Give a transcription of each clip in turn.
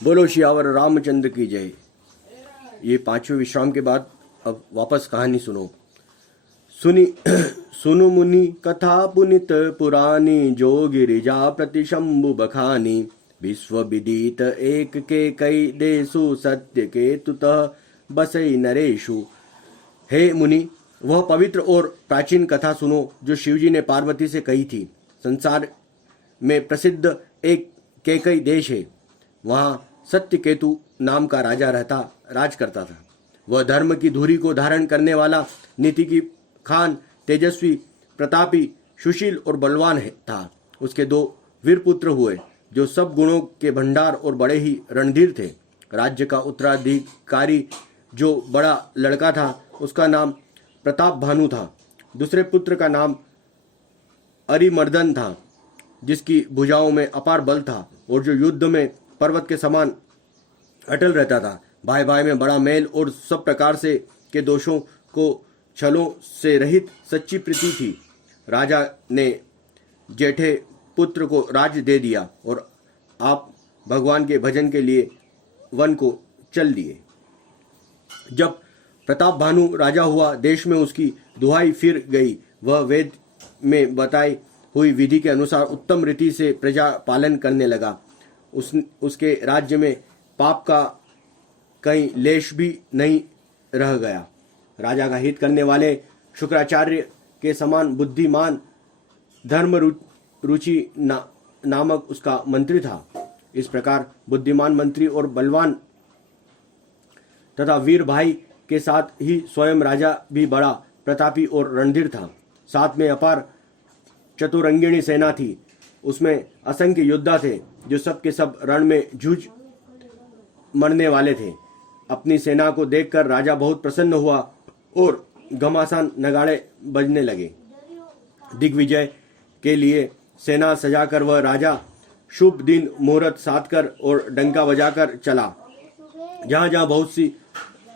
बोलो सियावर रामचंद्र की जय। ये पांचवें विश्राम के बाद अब वापस कहानी सुनो। सुनी सुनु मुनि कथा पुनित पुरानी, जो गिरिजा प्रति शंभु बखानी। विश्व विदित एक के कई देशु, सत्य के तुतः बसई नरेशु। हे मुनि, वह पवित्र और प्राचीन कथा सुनो जो शिवजी ने पार्वती से कही थी। संसार में प्रसिद्ध एक केकई देश है। वहाँ सत्यकेतु नाम का राजा राज करता था। वह धर्म की धुरी को धारण करने वाला, नीति की खान, तेजस्वी, प्रतापी, सुशील और बलवान था। उसके 2 वीर पुत्र हुए जो सब गुणों के भंडार और बड़े ही रणधीर थे। राज्य का उत्तराधिकारी जो बड़ा लड़का था उसका नाम प्रताप भानु था। दूसरे पुत्र का नाम अरिमर्दन था, जिसकी भुजाओं में अपार बल था और जो युद्ध में पर्वत के समान अटल रहता था। भाई भाई में बड़ा मेल और सब प्रकार से के दोषों को छलों से रहित सच्ची प्रीति थी। राजा ने जेठे पुत्र को राज्य दे दिया और आप भगवान के भजन के लिए वन को चल दिए। जब प्रताप भानु राजा हुआ, देश में उसकी दुहाई फिर गई। वह वेद में बताई हुई विधि के अनुसार उत्तम रीति से प्रजा पालन करने लगा। उसके राज्य में पाप का कहीं लेश भी नहीं रह गया। राजा का हित करने वाले शुक्राचार्य के समान बुद्धिमान धर्म रुचि नामक उसका मंत्री था। इस प्रकार बुद्धिमान मंत्री और बलवान तथा वीर भाई के साथ ही स्वयं राजा भी बड़ा प्रतापी और रणधीर था। साथ में अपार चतुरंगिणी सेना थी। उसमें असंख्य योद्धा थे जो सब के सब रण में जूझ मरने वाले थे। अपनी सेना को देखकर राजा बहुत प्रसन्न हुआ और घमासान नगाड़े बजने लगे। दिग्विजय के लिए सेना सजाकर वह राजा शुभ दिन मुहूर्त साध कर और डंका बजाकर चला। जहाँ जहाँ बहुत सी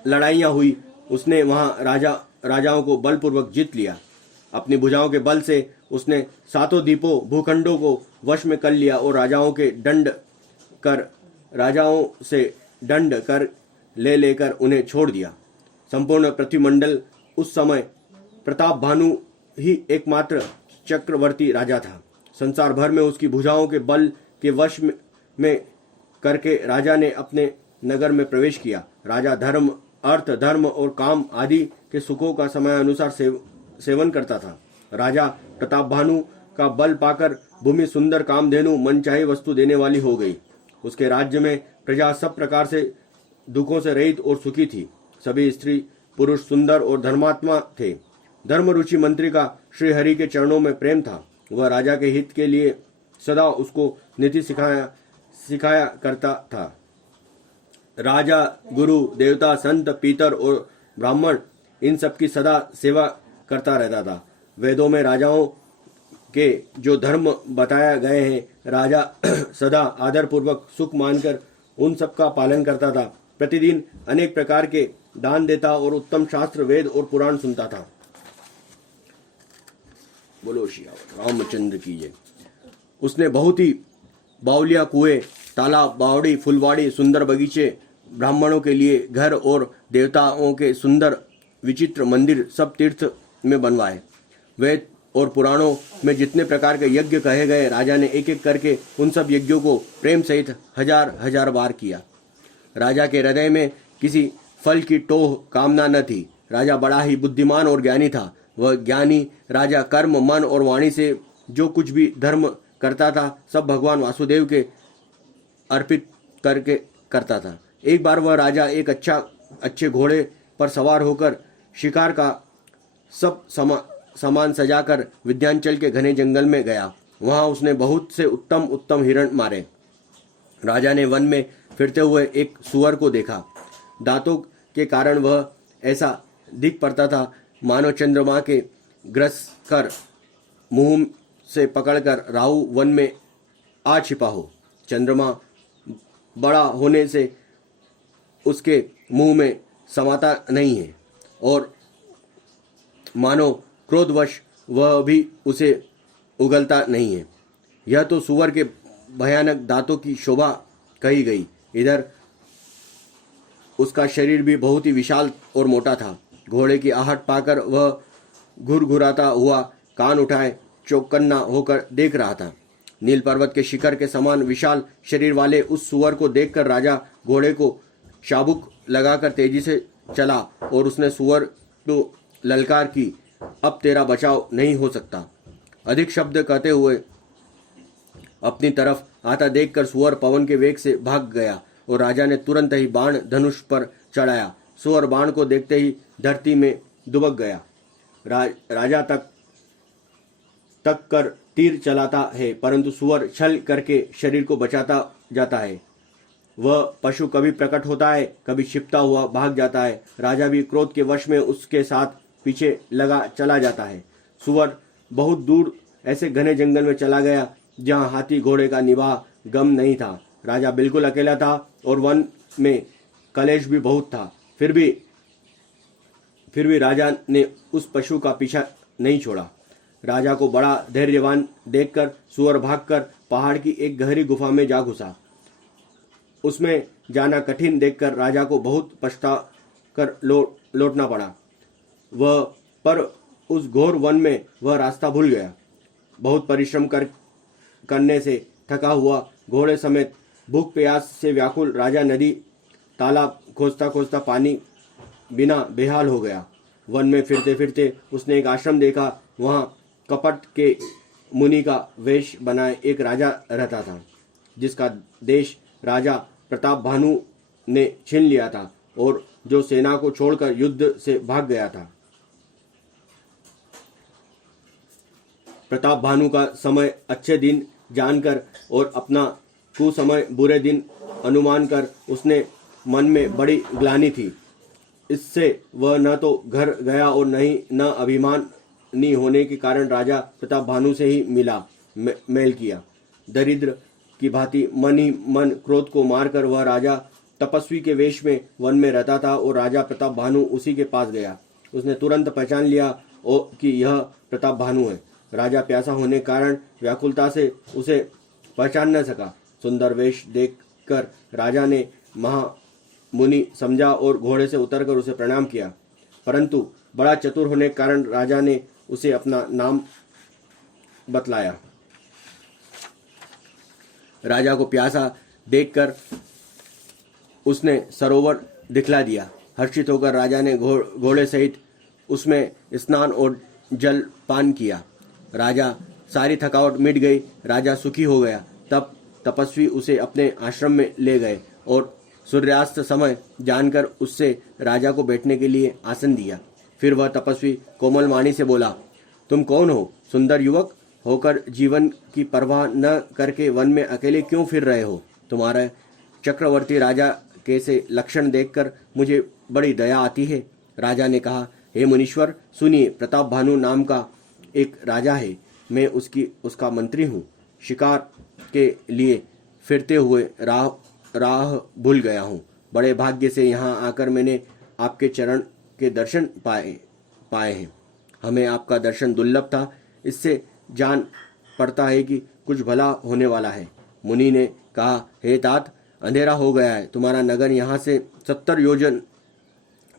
लड़ाइयाँ हुई, उसने वहाँ राजाओं को बलपूर्वक जीत लिया। अपनी भुजाओं के बल से उसने 7 द्वीपों भूखंडों को वश में कर लिया और राजाओं से दंड कर लेकर उन्हें छोड़ दिया। संपूर्ण पृथ्वीमंडल उस समय प्रताप भानु ही एकमात्र चक्रवर्ती राजा था। संसार भर में उसकी भुजाओं के बल के वश में करके राजा ने अपने नगर में प्रवेश किया। राजा धर्म, अर्थ, धर्म और काम आदि के सुखों का समय अनुसार सेवन करता था। राजा प्रताप भानु का बल पाकर भूमि सुंदर, कामधेनु, मनचाही वस्तु देने वाली हो गई। उसके राज्य में प्रजा सब प्रकार से दुखों से रहित और सुखी थी। सभी स्त्री पुरुष सुंदर और धर्मात्मा थे। धर्म रुचि मंत्री का श्री हरि के चरणों में प्रेम था। वह राजा के हित के लिए सदा उसको नीति सिखाया करता था। राजा, गुरु, देवता, संत, पीतर और ब्राह्मण इन सब की सदा सेवा करता रहता था। वेदों में राजाओं के जो धर्म बताया गए हैं, राजा सदा आदर पूर्वक सुख मानकर उन सब का पालन करता था। प्रतिदिन अनेक प्रकार के दान देता और उत्तम शास्त्र, वेद और पुराण सुनता था। बोलो सियावर रामचंद्र की जय। उसने बहुत ही बावलिया कुएं, तालाब, बावड़ी, फुलवाड़ी, सुंदर बगीचे, ब्राह्मणों के लिए घर और देवताओं के सुंदर विचित्र मंदिर सब तीर्थ में बनवाए। वेद और पुराणों में जितने प्रकार के यज्ञ कहे गए, राजा ने एक एक करके उन सब यज्ञों को प्रेम सहित हजार बार किया। राजा के हृदय में किसी फल की टोह कामना न थी। राजा बड़ा ही बुद्धिमान और ज्ञानी था। वह ज्ञानी राजा कर्म, मन और वाणी से जो कुछ भी धर्म करता था, सब भगवान वासुदेव के अर्पित करके करता था। एक बार वह राजा एक अच्छे घोड़े पर सवार होकर शिकार का सब सामान सजाकर विंध्याचल के घने जंगल में गया। वहां उसने बहुत से उत्तम हिरण मारे। राजा ने वन में फिरते हुए एक सुअर को देखा। दांतों के कारण वह ऐसा दिख पड़ता था मानो चंद्रमा के ग्रस कर मुंह से पकड़कर राहु वन में आ छिपा हो। चंद्रमा बड़ा होने से उसके मुंह में समाता नहीं है और मानो क्रोधवश वह भी उसे उगलता नहीं है। यह तो सुअर के भयानक दांतों की शोभा कही गई। इधर उसका शरीर भी बहुत ही विशाल और मोटा था। घोड़े की आहट पाकर वह घुरघुराता हुआ कान उठाए चौकन्ना होकर देख रहा था। नील पर्वत के शिखर के समान विशाल शरीर वाले उस सुअर को देखकर राजा घोड़े को शाबुक लगाकर तेजी से चला और उसने सुअर को ललकार की, अब तेरा बचाव नहीं हो सकता। अधिक शब्द कहते हुए अपनी तरफ आता देखकर सुअर पवन के वेग से भाग गया और राजा ने तुरंत ही बाण धनुष पर चढ़ाया। सुअर बाण को देखते ही धरती में दुबक गया। राजा तक कर तीर चलाता है, परंतु सुअर छल करके शरीर को बचाता जाता है। वह पशु कभी प्रकट होता है, कभी छिपता हुआ भाग जाता है। राजा भी क्रोध के वश में उसके साथ पीछे लगा चला जाता है। सुअर बहुत दूर ऐसे घने जंगल में चला गया जहां हाथी घोड़े का निवाह गम नहीं था। राजा बिल्कुल अकेला था और वन में कलेश भी बहुत था। फिर भी राजा ने उस पशु का पीछा नहीं छोड़ा। राजा को बड़ा धैर्यवान देखकर सुअर भागकर पहाड़ की एक गहरी गुफा में जा घुसा। उसमें जाना कठिन देखकर राजा को बहुत पछता कर लौटना पड़ा। पर उस घोर वन में वह रास्ता भूल गया। बहुत परिश्रम करने से थका हुआ घोड़े समेत भूख प्यास से व्याकुल राजा नदी तालाब खोजता खोजता पानी बिना बेहाल हो गया। वन में फिरते फिरते उसने एक आश्रम देखा। वहां कपट के मुनि का वेश बनाए एक राजा रहता था, जिसका देश राजा प्रताप भानु ने छीन लिया था और जो सेना को छोड़कर युद्ध से भाग गया था। प्रताप भानु का समय अच्छे दिन जानकर और अपना कुसमय बुरे दिन अनुमान कर उसने मन में बड़ी ग्लानि थी। इससे वह न तो घर गया और न अभिमानी होने के कारण राजा प्रताप भानु से ही मेल किया। दरिद्र की भांति मन ही मन क्रोध को मारकर वह राजा तपस्वी के वेश में वन में रहता था और राजा प्रताप भानु उसी के पास गया। उसने तुरंत पहचान लिया कि यह प्रताप भानु है। राजा प्यासा होने के कारण व्याकुलता से उसे पहचान न सका। सुंदर वेश देखकर राजा ने महामुनि समझा और घोड़े से उतरकर उसे प्रणाम किया, परंतु बड़ा चतुर होने के कारण राजा ने उसे अपना नाम बतलाया। राजा को प्यासा देखकर उसने सरोवर दिखला दिया। हर्षित होकर राजा ने घोड़े सहित उसमें स्नान और जल पान किया। राजा सारी थकावट मिट गई। राजा सुखी हो गया। तब तपस्वी उसे अपने आश्रम में ले गए और सूर्यास्त समय जानकर उससे राजा को बैठने के लिए आसन दिया। फिर वह तपस्वी कोमल वाणी से बोला, तुम कौन हो? सुंदर युवक होकर जीवन की परवाह न करके वन में अकेले क्यों फिर रहे हो? तुम्हारे चक्रवर्ती राजा के से लक्षण देखकर मुझे बड़ी दया आती है। राजा ने कहा, हे मुनीश्वर सुनिए, प्रताप भानु नाम का एक राजा है। मैं उसका मंत्री हूँ। शिकार के लिए फिरते हुए राह भूल गया हूँ। बड़े भाग्य से यहाँ आकर मैंने आपके चरण के दर्शन पाए हैं। हमें आपका दर्शन दुर्लभ था। इससे जान पड़ता है कि कुछ भला होने वाला है। मुनि ने कहा, हे तात, अंधेरा हो गया है। तुम्हारा नगर यहाँ से 70 योजन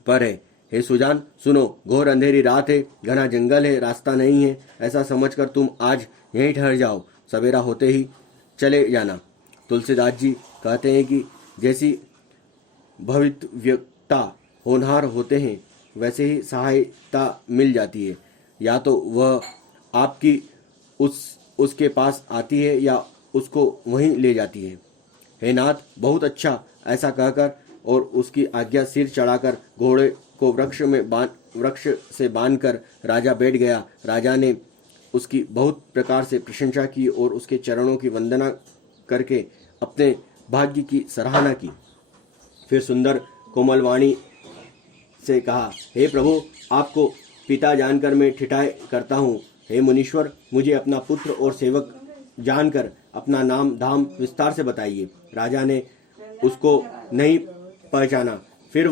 पर है। हे सुजान सुनो, घोर अंधेरी रात है, घना जंगल है, रास्ता नहीं है। ऐसा समझकर तुम आज यहीं ठहर जाओ, सवेरा होते ही चले जाना। तुलसीदास जी कहते हैं कि जैसी भवितव्यता होनहार होते हैं वैसे ही सहायता मिल जाती है। या तो वह आपकी उसके पास आती है या उसको वहीं ले जाती है। हे नाथ, बहुत अच्छा। ऐसा कहकर और उसकी आज्ञा सिर चढ़ाकर घोड़े को वृक्ष से बांधकर राजा बैठ गया। राजा ने उसकी बहुत प्रकार से प्रशंसा की और उसके चरणों की वंदना करके अपने भाग्य की सराहना की। फिर सुंदर कोमलवाणी से कहा, हे प्रभु, आपको पिता जानकर मैं ठिठाई करता हूँ। हे मुनीश्वर, मुझे अपना पुत्र और सेवक जानकर अपना नाम धाम विस्तार से बताइए। राजा ने उसको नहीं पहचाना। फिर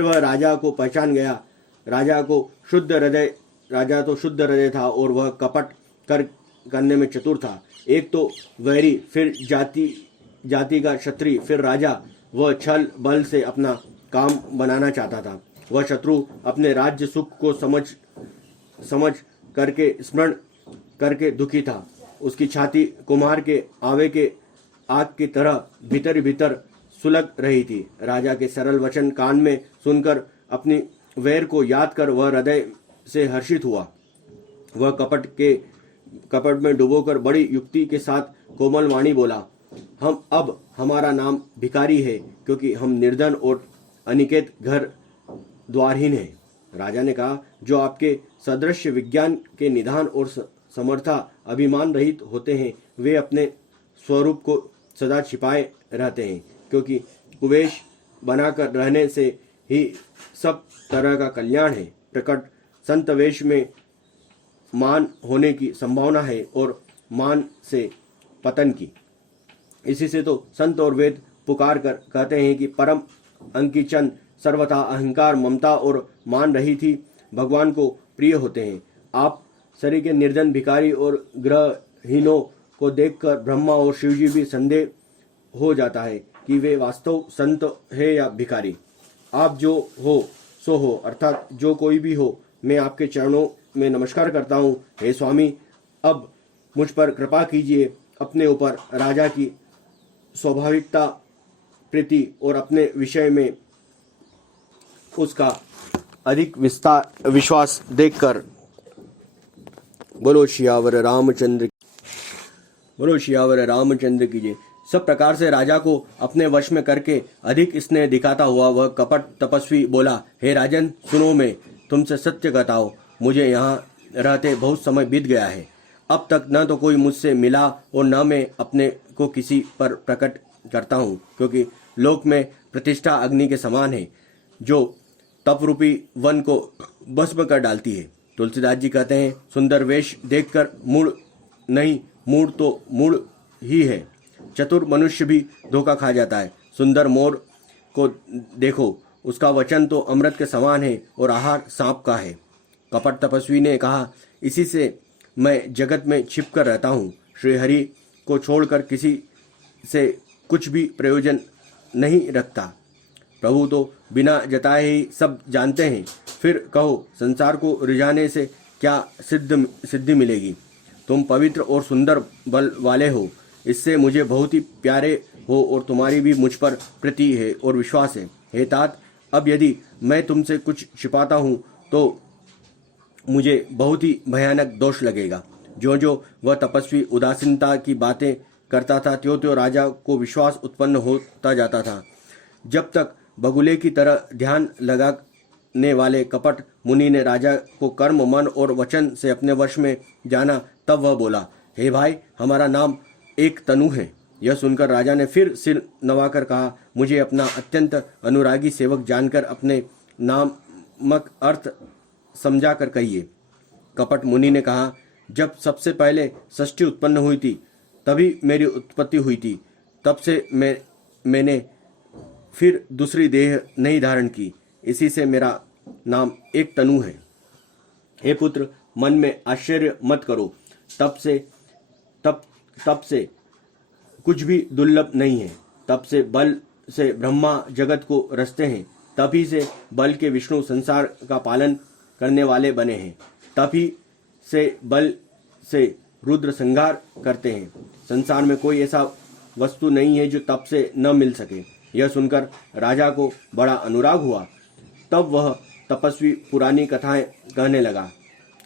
वह राजा को पहचान गया। राजा तो शुद्ध हृदय था और वह कपट करने में चतुर था। एक तो वैरी, फिर जाति का क्षत्रिय फिर राजा वह छल बल से अपना काम बनाना चाहता था। वह शत्रु अपने राज्य सुख को समझ करके स्मरण करके दुखी था। उसकी छाती कुम्हार के आवे के आग की तरह भीतर भीतर सुलग रही थी। राजा के सरल वचन कान में सुनकर अपनी वैर को याद कर वह हृदय से हर्षित हुआ। वह कपट में डुबोकर बड़ी युक्ति के साथ कोमल वाणी बोला, हमारा नाम भिखारी है, क्योंकि हम निर्धन और अनिकेत घर द्वारहीन हैं। राजा ने कहा, जो आपके सदृश विज्ञान के निधान और समर्था अभिमान रहित होते हैं, वे अपने स्वरूप को सदा छिपाए रहते हैं, क्योंकि कुवेश बनाकर रहने से ही सब तरह का कल्याण है। प्रकट संत वेश में मान होने की संभावना है और मान से पतन की। इसी से तो संत और वेद पुकार कर कहते हैं कि परम अंकिचन सर्वथा अहंकार ममता और मान रहित ही भगवान को प्रिय होते हैं। आप शरीर के निर्धन भिखारी और ग्रहहीनों को देखकर ब्रह्मा और शिवजी भी संदेह हो जाता है कि वे वास्तव संत है या भिखारी। आप जो हो सो हो, अर्थात जो कोई भी हो, मैं आपके चरणों में नमस्कार करता हूँ। हे स्वामी, अब मुझ पर कृपा कीजिए। अपने ऊपर राजा की स्वाभाविकता प्रीति और अपने विषय में उसका अधिक विश्वास देखकर बोलो सियावर रामचंद्र की जय। सब प्रकार से राजा को अपने वश में करके अधिक स्नेह दिखाता हुआ वह कपट तपस्वी बोला, हे राजन, सुनो, मैं तुमसे सत्य कहता हूँ। मुझे यहाँ रहते बहुत समय बीत गया है। अब तक न तो कोई मुझसे मिला और न मैं अपने को किसी पर प्रकट करता हूँ, क्योंकि लोक में प्रतिष्ठा अग्नि के समान है, जो तप रूपी वन को भस्म कर डालती है। तुलसीदास जी कहते हैं, सुंदर वेश देखकर मूड नहीं, मूड तो मूड ही है। चतुर मनुष्य भी धोखा खा जाता है। सुंदर मोर को देखो, उसका वचन तो अमृत के समान है और आहार सांप का है। कपट तपस्वी ने कहा, इसी से मैं जगत में छिप कर रहता हूँ। श्री हरि को छोड़कर किसी से कुछ भी प्रयोजन नहीं रखता। प्रभु तो बिना जताए ही सब जानते हैं। फिर कहो, संसार को रिझाने से क्या सिद्धि मिलेगी? तुम पवित्र और सुंदर बल वाले हो, इससे मुझे बहुत ही प्यारे हो और तुम्हारी भी मुझ पर प्रीति है और विश्वास है। हे तात, अब यदि मैं तुमसे कुछ छिपाता हूँ तो मुझे बहुत ही भयानक दोष लगेगा। जो जो वह तपस्वी उदासीनता की बातें करता था, त्यों त्यों राजा को विश्वास उत्पन्न होता जाता था। जब तक बगुले की तरह ध्यान लगाने वाले कपट मुनि ने राजा को कर्म, मन और वचन से अपने वश में जाना, तब वह बोला, हे भाई, हमारा नाम एक तनु है। यह सुनकर राजा ने फिर सिर नवाकर कहा, मुझे अपना अत्यंत अनुरागी सेवक जानकर अपने नामक अर्थ समझा कर कहिए। कपट मुनि ने कहा, जब सबसे पहले षष्ठी उत्पन्न हुई थी तभी मेरी उत्पत्ति हुई थी, तब से मैंने फिर दूसरी देह नहीं धारण की, इसी से मेरा नाम एक तनु है। हे पुत्र, मन में आश्चर्य मत करो, तब से कुछ भी दुर्लभ नहीं है। तब से बल से ब्रह्मा जगत को रचते हैं, तभी से बल के विष्णु संसार का पालन करने वाले बने हैं, तभी से बल से रुद्र संहार करते हैं। संसार में कोई ऐसा वस्तु नहीं है जो तप से न मिल सके। यह सुनकर राजा को बड़ा अनुराग हुआ। तब वह तपस्वी पुरानी कथाएं कहने लगा।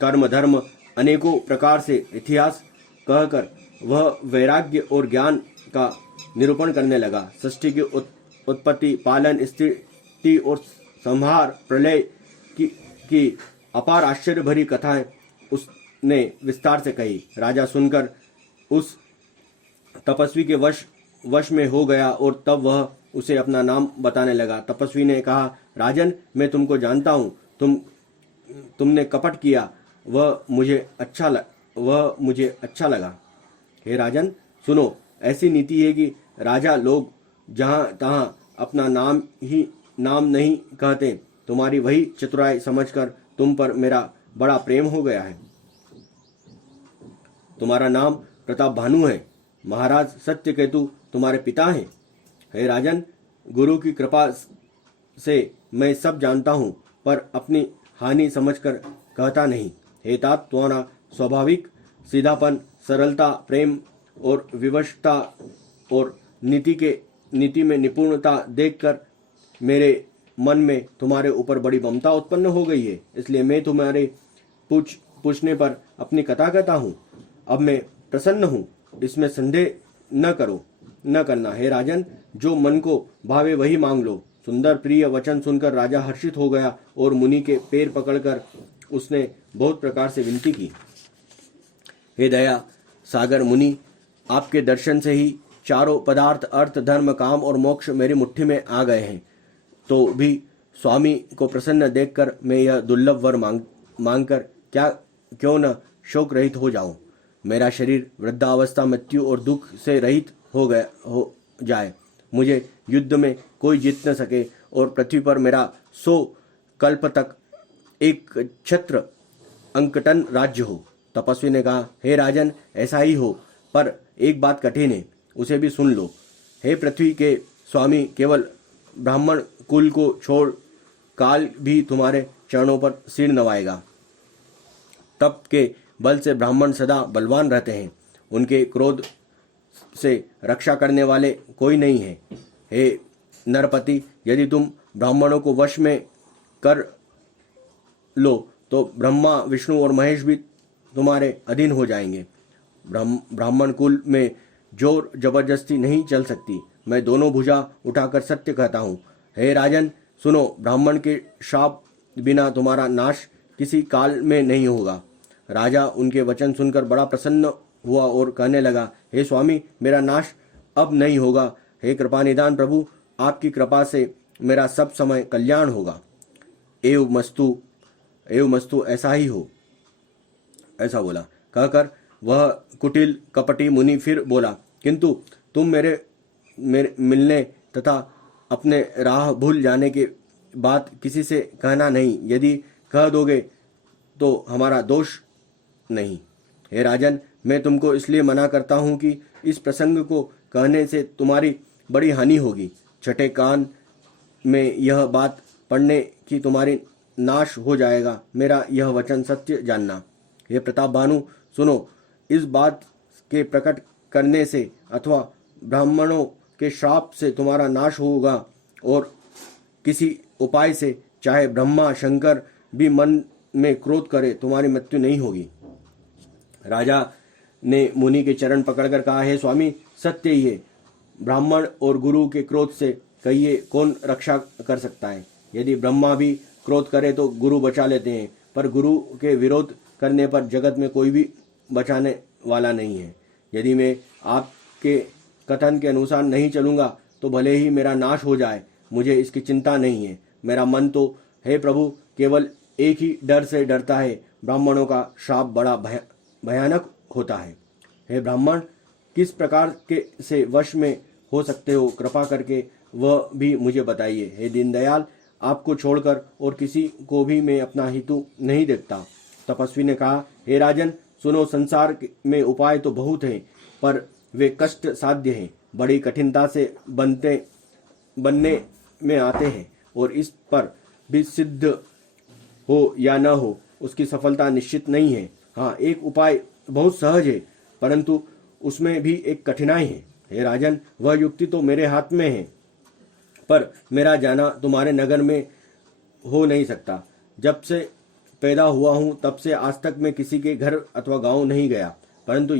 कर्म धर्म अनेकों प्रकार से इतिहास कहकर वह वैराग्य और ज्ञान का निरूपण करने लगा। सृष्टि की उत्पत्ति, पालन, स्थिति और संहार, प्रलय की अपार आश्चर्य भरी कथाएं उसने विस्तार से कही। राजा सुनकर उस तपस्वी के वश में हो गया और तब वह उसे अपना नाम बताने लगा। तपस्वी ने कहा, राजन, मैं तुमको जानता हूँ, तुमने कपट किया, वह मुझे अच्छा लगा। हे राजन, सुनो, ऐसी नीति है कि राजा लोग जहाँ तहाँ अपना नाम नहीं कहते। तुम्हारी वही चतुराई समझकर तुम पर मेरा बड़ा प्रेम हो गया है। तुम्हारा नाम प्रताप भानु है। महाराज सत्यकेतु तुम्हारे पिता हैं? हे राजन, गुरु की कृपा से मैं सब जानता हूँ, पर अपनी हानि समझकर कहता नहीं। हे तात, तुम्हारा स्वाभाविक सीधापन, सरलता, प्रेम और विवशता और नीति में निपुणता देखकर मेरे मन में तुम्हारे ऊपर बड़ी ममता उत्पन्न हो गई है। इसलिए मैं तुम्हारे पूछने पर अपनी कथा कहता हूँ। अब मैं प्रसन्न हूँ, इसमें संदेह न करना। हे राजन, जो मन को भावे वही मांग लो। सुंदर प्रिय वचन सुनकर राजा हर्षित हो गया और मुनि के पैर पकड़कर उसने बहुत प्रकार से विनती की। हे दया सागर मुनि, आपके दर्शन से ही चारों पदार्थ, अर्थ, धर्म, काम और मोक्ष मेरी मुट्ठी में आ गए हैं। तो भी स्वामी को प्रसन्न देखकर मैं यह दुर्लभ वर मांगकर क्यों न शोक रहित हो जाऊं। मेरा शरीर वृद्धावस्था, मृत्यु और दुख से रहित हो जाए। मुझे युद्ध में कोई जीत न सके और पृथ्वी पर मेरा 100 कल्प तक एक छत्र अंकटन राज्य हो। तपस्वी ने कहा, हे राजन, ऐसा ही हो, पर एक बात कठिन है, उसे भी सुन लो। हे पृथ्वी के स्वामी, केवल ब्राह्मण कुल को छोड़ काल भी तुम्हारे चरणों पर सिर नवाएगा। तप के बल से ब्राह्मण सदा बलवान रहते हैं, उनके क्रोध से रक्षा करने वाले कोई नहीं है। हे नरपति, यदि तुम ब्राह्मणों को वश में कर लो तो ब्रह्मा, विष्णु और महेश भी तुम्हारे अधीन हो जाएंगे। ब्राह्मण कुल में जोर जबरदस्ती नहीं चल सकती। मैं दोनों भुजा उठाकर सत्य कहता हूँ। हे राजन सुनो, ब्राह्मण के शाप बिना तुम्हारा नाश किसी काल में नहीं होगा। राजा उनके वचन सुनकर बड़ा प्रसन्न हुआ और कहने लगा, हे स्वामी, मेरा नाश अब नहीं होगा। हे कृपा निदान प्रभु, आपकी कृपा से मेरा सब समय कल्याण होगा। एव मस्तु, ऐसा ही हो, ऐसा बोला। कहकर वह कुटिल कपटी मुनि फिर बोला, किंतु तुम मेरे मिलने तथा अपने राह भूल जाने के बात किसी से कहना नहीं। यदि कह दोगे तो हमारा दोष नहीं। हे राजन, मैं तुमको इसलिए मना करता हूँ कि इस प्रसंग को कहने से तुम्हारी बड़ी हानि होगी। छठे कान में यह बात पढ़ने की तुम्हारी नाश हो जाएगा। मेरा यह वचन सत्य जानना। हे प्रताप भानु सुनो, इस बात के प्रकट करने से अथवा ब्राह्मणों के श्राप से तुम्हारा नाश होगा, और किसी उपाय से चाहे ब्रह्मा शंकर भी मन में क्रोध करे तुम्हारी मृत्यु नहीं होगी। राजा ने मुनि के चरण पकड़कर कहा, हे स्वामी, सत्य ही है। ब्राह्मण और गुरु के क्रोध से कहिए कौन रक्षा कर सकता है। यदि ब्रह्मा भी क्रोध करे तो गुरु बचा लेते हैं, पर गुरु के विरोध करने पर जगत में कोई भी बचाने वाला नहीं है। यदि मैं आपके कथन के अनुसार नहीं चलूँगा तो भले ही मेरा नाश हो जाए, मुझे इसकी चिंता नहीं है। मेरा मन तो हे प्रभु केवल एक ही डर से डरता है, ब्राह्मणों का श्राप बड़ा भयानक होता है। हे ब्राह्मण, किस प्रकार के से वश में हो सकते हो, कृपा करके वह भी मुझे बताइए। हे दीनदयाल, आपको छोड़कर और किसी को भी मैं अपना हितु नहीं देखता। तपस्वी ने कहा, हे राजन सुनो, संसार में उपाय तो बहुत हैं, पर वे कष्ट साध्य हैं, बड़ी कठिनता से बनने में आते हैं, और इस पर भी सिद्ध हो या न हो उसकी सफलता निश्चित नहीं है। हाँ, एक उपाय बहुत सहज है, परंतु उसमें भी एक कठिनाई है। हे राजन, वह युक्ति तो मेरे हाथ में है, पर मेरा जाना तुम्हारे नगर में हो नहीं सकता। जब से पैदा हुआ हूँ तब से आज तक मैं किसी के घर अथवा गांव नहीं गया, परंतु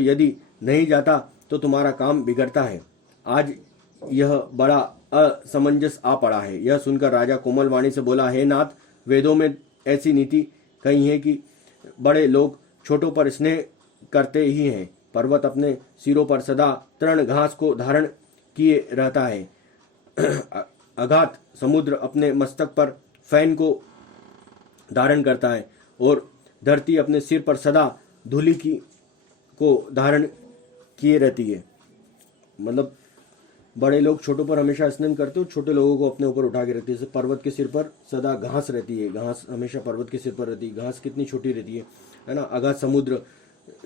यदि नहीं जाता तो तुम्हारा काम बिगड़ता है। आज यह बड़ा असमंजस आ पड़ा है। यह सुनकर राजा कोमल वाणी से बोला, हे नाथ, वेदों में ऐसी नीति कही है कि बड़े लोग छोटों पर स्नेह करते ही हैं। पर्वत अपने सिरों पर सदा तृण घास को धारण किए रहता है। अगाध समुद्र अपने मस्तक पर फैन को धारण करता है, और धरती अपने सिर पर सदा धूलि को धारण किए रहती है। मतलब बड़े लोग छोटों पर हमेशा स्नान करते हो, छोटे लोगों को अपने ऊपर उठा के रखती है। जैसे पर्वत के सिर पर सदा घास रहती है, घास हमेशा पर्वत के सिर पर रहती है। घास कितनी छोटी रहती है ना। अगाध समुद्र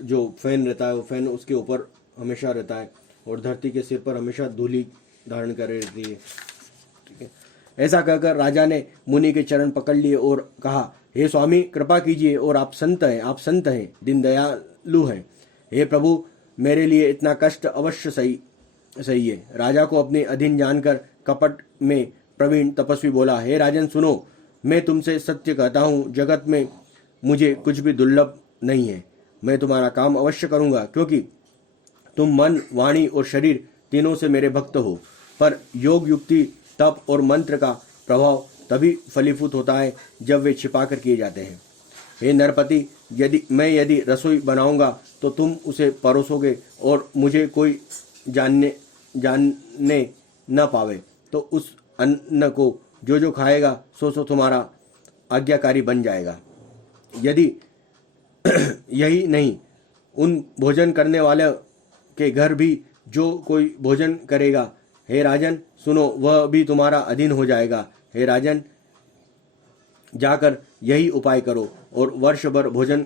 जो फैन रहता है वो फैन उसके ऊपर हमेशा रहता है और धरती के सिर पर हमेशा धूली धारण करे रहती है। ठीक है। ऐसा कहकर राजा ने मुनि के चरण पकड़ लिए और कहा, हे स्वामी कृपा कीजिए, और आप संत हैं, दीन दयालु हैं। हे प्रभु, मेरे लिए इतना कष्ट अवश्य सही है। राजा को अपने अधीन जानकर कपट में प्रवीण तपस्वी बोला, हे राजन सुनो, मैं तुमसे सत्य कहता हूँ, जगत में मुझे कुछ भी दुर्लभ नहीं है। मैं तुम्हारा काम अवश्य करूँगा, क्योंकि तुम मन, वाणी और शरीर तीनों से मेरे भक्त हो। पर योग, युक्ति, तप और मंत्र का प्रभाव तभी फलीभूत होता है जब वे छिपा कर किए जाते हैं। हे नरपति, यदि रसोई बनाऊंगा तो तुम उसे परोसोगे और मुझे कोई जानने न पावे तो उस अन्न को जो खाएगा सो तुम्हारा आज्ञाकारी बन जाएगा। यदि यही नहीं, उन भोजन करने वाले के घर भी जो कोई भोजन करेगा, हे राजन सुनो, वह भी तुम्हारा अधीन हो जाएगा। हे राजन, जाकर यही उपाय करो और वर्ष भर भोजन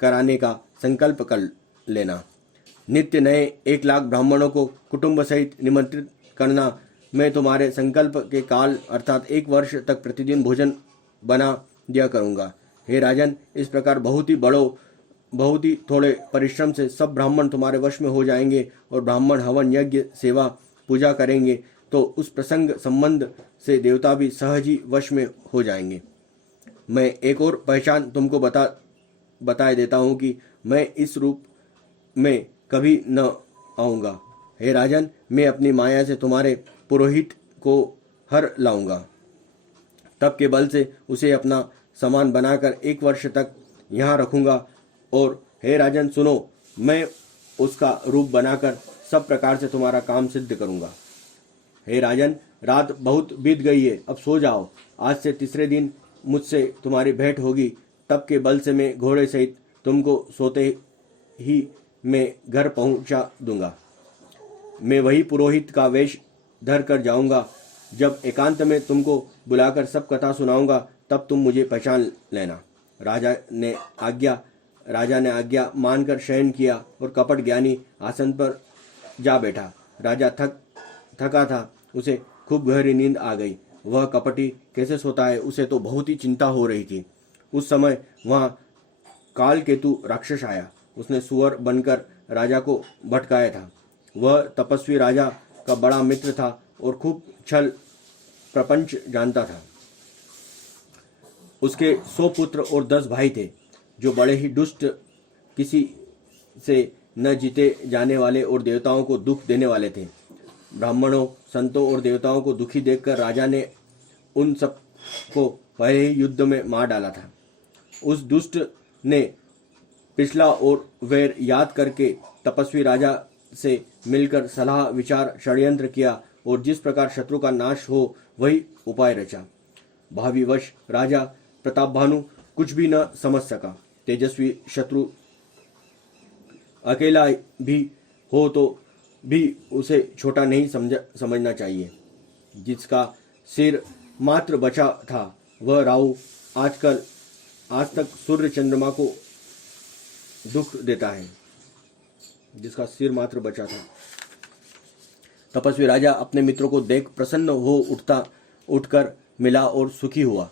कराने का संकल्प कर लेना। नित्य नए 1,00,000 ब्राह्मणों को कुटुंब सहित निमंत्रित करना। मैं तुम्हारे संकल्प के काल अर्थात 1 वर्ष तक प्रतिदिन भोजन बना दिया करूँगा। हे राजन, इस प्रकार बहुत ही थोड़े परिश्रम से सब ब्राह्मण तुम्हारे वश में हो जाएंगे और ब्राह्मण हवन, यज्ञ, सेवा, पूजा करेंगे तो उस प्रसंग संबंध से देवता भी सहज ही वश में हो जाएंगे। मैं एक और पहचान तुमको बताए देता हूँ कि मैं इस रूप में कभी न आऊँगा। हे राजन, मैं अपनी माया से तुम्हारे पुरोहित को हर लाऊंगा। तप के बल से उसे अपना समान बनाकर 1 वर्ष तक यहाँ रखूंगा। और हे राजन सुनो, मैं उसका रूप बनाकर सब प्रकार से तुम्हारा काम सिद्ध करूंगा। हे राजन, रात बहुत बीत गई है, अब सो जाओ। आज से तीसरे दिन मुझसे तुम्हारी भेंट होगी। तप के बल से मैं घोड़े सहित तुमको सोते ही मैं घर पहुंचा दूंगा। मैं वही पुरोहित का वेश धर कर जाऊंगा। जब एकांत में तुमको बुलाकर सब कथा सुनाऊंगा तब तुम मुझे पहचान लेना। राजा ने आज्ञा मानकर शयन किया और कपट ज्ञानी आसन पर जा बैठा। राजा थका था, उसे खूब गहरी नींद आ गई। वह कपटी कैसे सोता है, उसे तो बहुत ही चिंता हो रही थी। उस समय वहां कालकेतु राक्षस आया। उसने सुअर बनकर राजा को भटकाया था। वह तपस्वी राजा का बड़ा मित्र था और खूब छल प्रपंच जानता था। उसके 100 पुत्र और 10 भाई थे, जो बड़े ही दुष्ट, किसी से न जीते जाने वाले और देवताओं को दुख देने वाले थे। ब्राह्मणों, संतों और देवताओं को दुखी देखकर राजा ने उन सब को पहले ही युद्ध में मार डाला था। उस दुष्ट ने पिछला और वैर याद करके तपस्वी राजा से मिलकर सलाह विचार षड्यंत्र किया और जिस प्रकार शत्रु का नाश हो वही उपाय रचा। भाविवश राजा प्रतापभानु कुछ भी न समझ सका। तेजस्वी शत्रु अकेला भी हो तो भी उसे छोटा नहीं समझना चाहिए। जिसका सिर मात्र बचा था वह राहु आज तक सूर्य चंद्रमा को दुख देता है। जिसका सिर मात्र बचा था। तपस्वी राजा अपने मित्रों को देख प्रसन्न हो उठकर मिला और सुखी हुआ।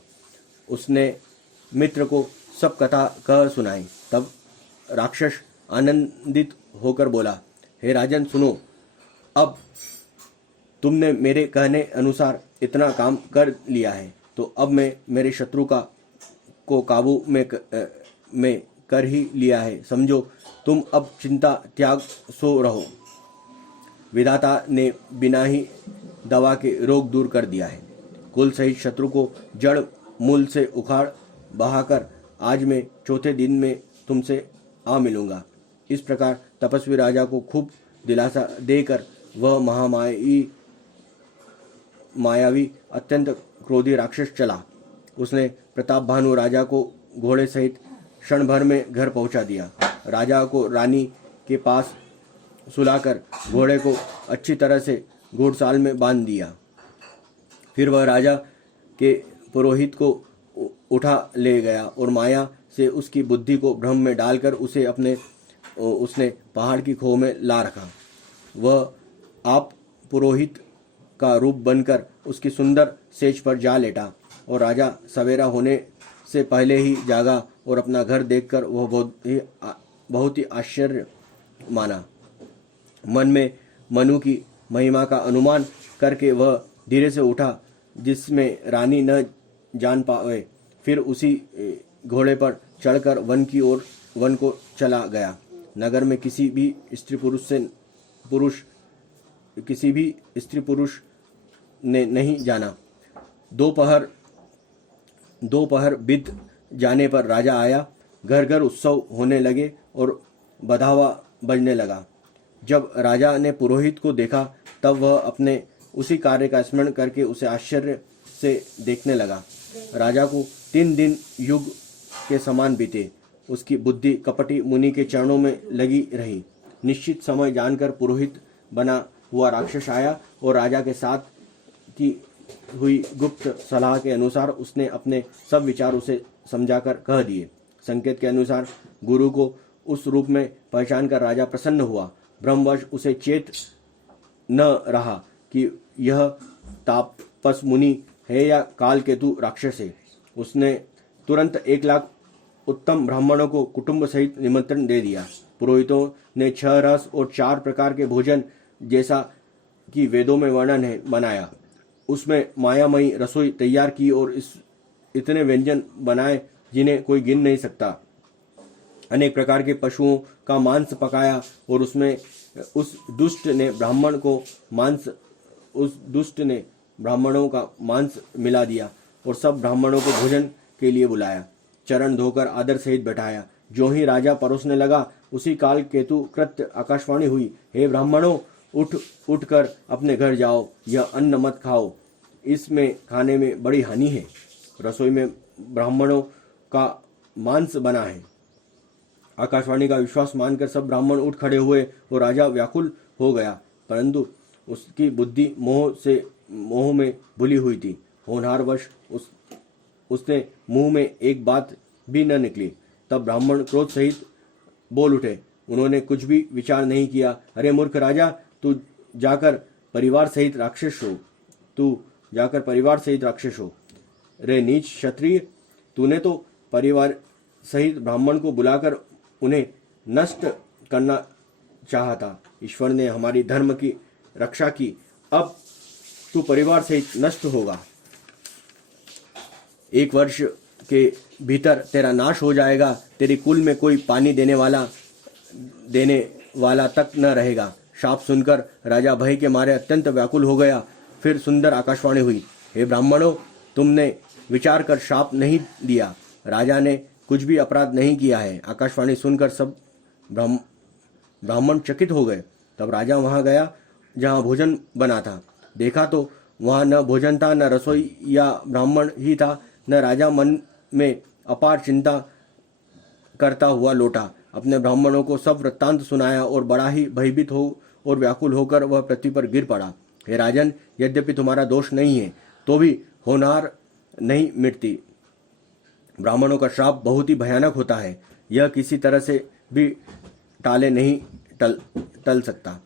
उसने मित्र को सब कथा कह सुनाई। तब राक्षस आनंदित होकर बोला, हे राजन सुनो, अब तुमने मेरे कहने अनुसार इतना काम कर लिया है तो अब मैं मेरे शत्रु को काबू में कर ही लिया है। समझो, तुम अब चिंता त्याग सो रहो। विधाता ने बिना ही दवा के रोग दूर कर दिया है। कुल सहित शत्रु को जड़ मूल से उखाड़ बहाकर आज मैं चौथे दिन में तुमसे आ मिलूंगा। इस प्रकार तपस्वी राजा को खूब दिलासा देकर वह मायावी अत्यंत क्रोधी राक्षस चला। उसने प्रतापभानु राजा को घोड़े सहित क्षण भर में घर पहुंचा दिया। राजा को रानी के पास सुलाकर घोड़े को अच्छी तरह से घोड़साल में बांध दिया। फिर वह राजा के पुरोहित को उठा ले गया और माया से उसकी बुद्धि को भ्रम में डालकर उसने पहाड़ की खोह में ला रखा। वह आप पुरोहित का रूप बनकर उसकी सुंदर सेज पर जा लेटा और राजा सवेरा होने से पहले ही जागा और अपना घर देखकर वह बहुत ही आश्चर्य माना। मन में मनु की महिमा का अनुमान करके वह धीरे से उठा जिसमें रानी न जान पाए। फिर उसी घोड़े पर चढ़कर वन को चला गया। नगर में किसी भी स्त्री पुरुष ने नहीं जाना। दोपहर बीत जाने पर राजा आया। घर घर उत्सव होने लगे और बधावा बजने लगा। जब राजा ने पुरोहित को देखा तब वह अपने उसी कार्य का स्मरण करके उसे आश्चर्य से देखने लगा। राजा को 3 दिन युग के समान बीते। उसकी बुद्धि कपटी मुनि के चरणों में लगी रही। निश्चित समय जानकर पुरोहित बना हुआ राक्षस आया और राजा के साथ की हुई गुप्त सलाह के अनुसार उसने अपने सब विचार उसे समझाकर कह दिए। संकेत के अनुसार गुरु को उस रूप में पहचान कर राजा प्रसन्न हुआ। ब्रह्मवश उसे चेत न रहा कि यह तापस मुनि है या काल केतु राक्षस है। उसने तुरंत 1 लाख उत्तम ब्राह्मणों को कुटुंब सहित निमंत्रण दे दिया। पुरोहितों ने 6 रस और 4 प्रकार के भोजन जैसा कि वेदों में वर्णन है बनाया। उसमें मायामयी रसोई तैयार की और इतने व्यंजन बनाए जिन्हें कोई गिन नहीं सकता। अनेक प्रकार के पशुओं का मांस पकाया और उसमें उस दुष्ट ने ब्राह्मणों का मांस मिला दिया और सब ब्राह्मणों को भोजन के लिए बुलाया। चरण धोकर आदर सहित बैठाया। जो ही राजा परोसने लगा उसी काल केतु कृत्य आकाशवाणी हुई, हे ब्राह्मणों, उठ कर अपने घर जाओ। यह अन्न मत खाओ, इसमें खाने में बड़ी हानि है। रसोई में ब्राह्मणों का मांस बना है। आकाशवाणी का विश्वास मानकर सब ब्राह्मण उठ खड़े हुए और राजा व्याकुल हो गया, परंतु उसकी बुद्धि मोह में भूली हुई थी। होनहारवश उसने मुंह में एक बात भी न निकली। तब ब्राह्मण क्रोध सहित बोल उठे। उन्होंने कुछ भी विचार नहीं किया। अरे मूर्ख राजा, तू जाकर परिवार सहित राक्षस हो। रे नीच क्षत्रिय, तूने तो परिवार सहित ब्राह्मण को बुलाकर उन्हें नष्ट करना चाहा था। ईश्वर ने हमारी धर्म की रक्षा की, अब तू परिवार सहित नष्ट होगा। 1 वर्ष के भीतर तेरा नाश हो जाएगा। तेरी कुल में कोई पानी देने वाला तक न रहेगा। शाप सुनकर राजा भय के मारे अत्यंत व्याकुल हो गया। फिर सुंदर आकाशवाणी हुई, हे ब्राह्मणों, तुमने विचार कर शाप नहीं दिया। राजा ने कुछ भी अपराध नहीं किया है। आकाशवाणी सुनकर सब ब्राह्मण चकित हो गए। तब राजा वहां गया जहां भोजन बना था। देखा तो वहां न भोजन था, न रसोई या ब्राह्मण ही था, न राजा। मन में अपार चिंता करता हुआ लौटा। अपने ब्राह्मणों को सब वृत्तांत सुनाया और बड़ा ही भयभीत हो और व्याकुल होकर वह पृथ्वी पर गिर पड़ा। हे राजन, यद्यपि तुम्हारा दोष नहीं है तो भी होनहार नहीं मिटती। ब्राह्मणों का श्राप बहुत ही भयानक होता है। यह किसी तरह से भी टाले नहीं टल सकता।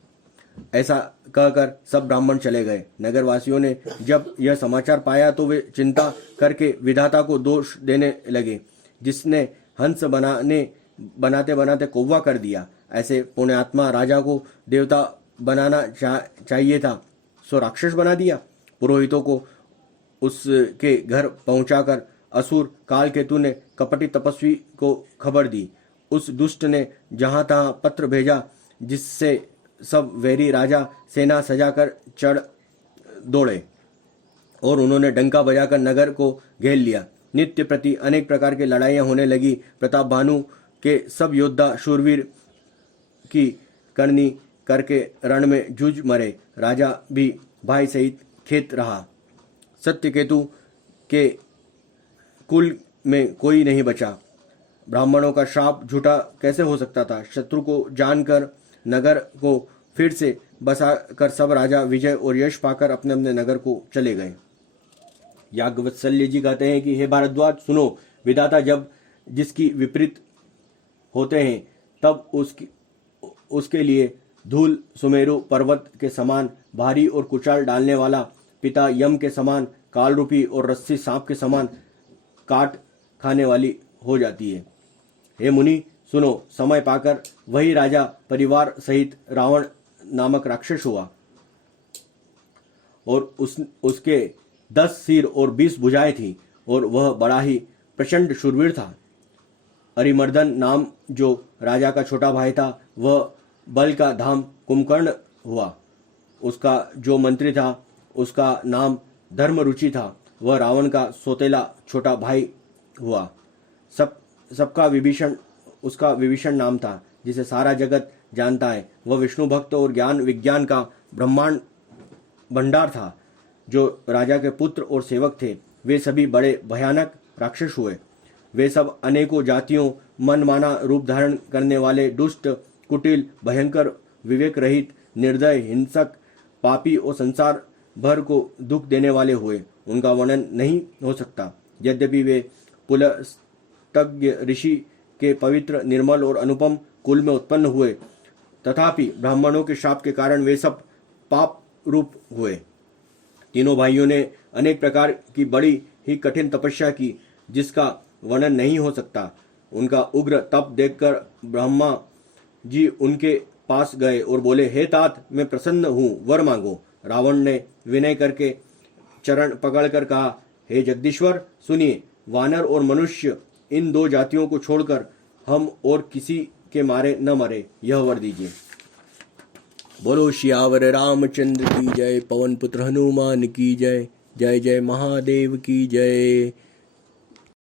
ऐसा कहकर सब ब्राह्मण चले गए। नगरवासियों ने जब यह समाचार पाया तो वे चिंता करके विधाता को दोष देने लगे, जिसने हंस बनाते बनाते कौवा कर दिया। ऐसे पुण्यात्मा राजा को देवता बनाना चाहिए था, सो राक्षस बना दिया। पुरोहितों को उसके घर पहुंचाकर असुर कालकेतु ने कपटी तपस्वी को खबर दी। उस दुष्ट ने जहां तहां पत्र भेजा, जिससे सब वैरी राजा सेना सजाकर चढ़ दौड़े और उन्होंने डंका बजाकर नगर को घेर लिया। नित्य प्रति अनेक प्रकार की लड़ाइयां होने लगी। प्रताप भानु के सब योद्धा शूरवीर की करनी करके रण में जूझ मरे। राजा भी भाई सहित खेत रहा। सत्यकेतु के कुल में कोई नहीं बचा। ब्राह्मणों का श्राप झूठा कैसे हो सकता था? शत्रु को जानकर नगर को फिर से बसा कर सब राजा विजय और यश पाकर अपने अपने नगर को चले गए। याज्ञवत्सल्य जी कहते हैं कि हे भारद्वाज, सुनो, विधाता जब जिसकी विपरीत होते हैं, तब उसके लिए धूल सुमेरु पर्वत के समान भारी और कुचाल डालने वाला, पिता यम के समान काल रूपी और रस्सी सांप के समान काट खाने वाली हो जाती है। हे मुनि सुनो, समय पाकर वही राजा परिवार सहित रावण नामक राक्षस हुआ और उसके 10 सिर और 20 भुजाएं थी और वह बड़ा ही प्रचंड शूरवीर था। अरिमर्दन नाम जो राजा का छोटा भाई था, वह बल का धाम कुंभकर्ण हुआ। उसका जो मंत्री था, उसका नाम धर्मरुचि था, वह रावण का सौतेला छोटा भाई हुआ। सबका विभीषण उसका विभीषण नाम था, जिसे सारा जगत जानता है। वह विष्णु भक्त और ज्ञान विज्ञान का ब्रह्मांड भंडार था। जो राजा के पुत्र और सेवक थे, वे सभी बड़े भयानक राक्षस हुए। वे सब अनेकों जातियों, मनमाना रूप धारण करने वाले, दुष्ट, कुटिल, भयंकर, विवेक रहित, निर्दय, हिंसक, पापी और संसार भर को दुख देने वाले हुए। उनका वर्णन नहीं हो सकता। यद्यपि वे पुलस्तज्ञ ऋषि के पवित्र, निर्मल और अनुपम कुल में उत्पन्न हुए, तथापि ब्राह्मणों के शाप के कारण वे सब पाप रूप हुए। तीनों भाइयों ने अनेक प्रकार की बड़ी ही कठिन तपस्या की, जिसका वर्णन नहीं हो सकता। उनका उग्र तप देखकर ब्रह्मा जी उनके पास गए और बोले, हे तात, मैं प्रसन्न हूँ, वर मांगो। रावण ने विनय करके चरण पकड़कर कहा, हे जगदीश्वर सुनिए, वानर और मनुष्य इन 2 जातियों को छोड़कर हम और किसी के मारे न मरे, यह वर दीजिए। बोलो श्यावर रामचंद्र की जय, पवन पुत्र हनुमान की जय, जय जय महादेव की जय।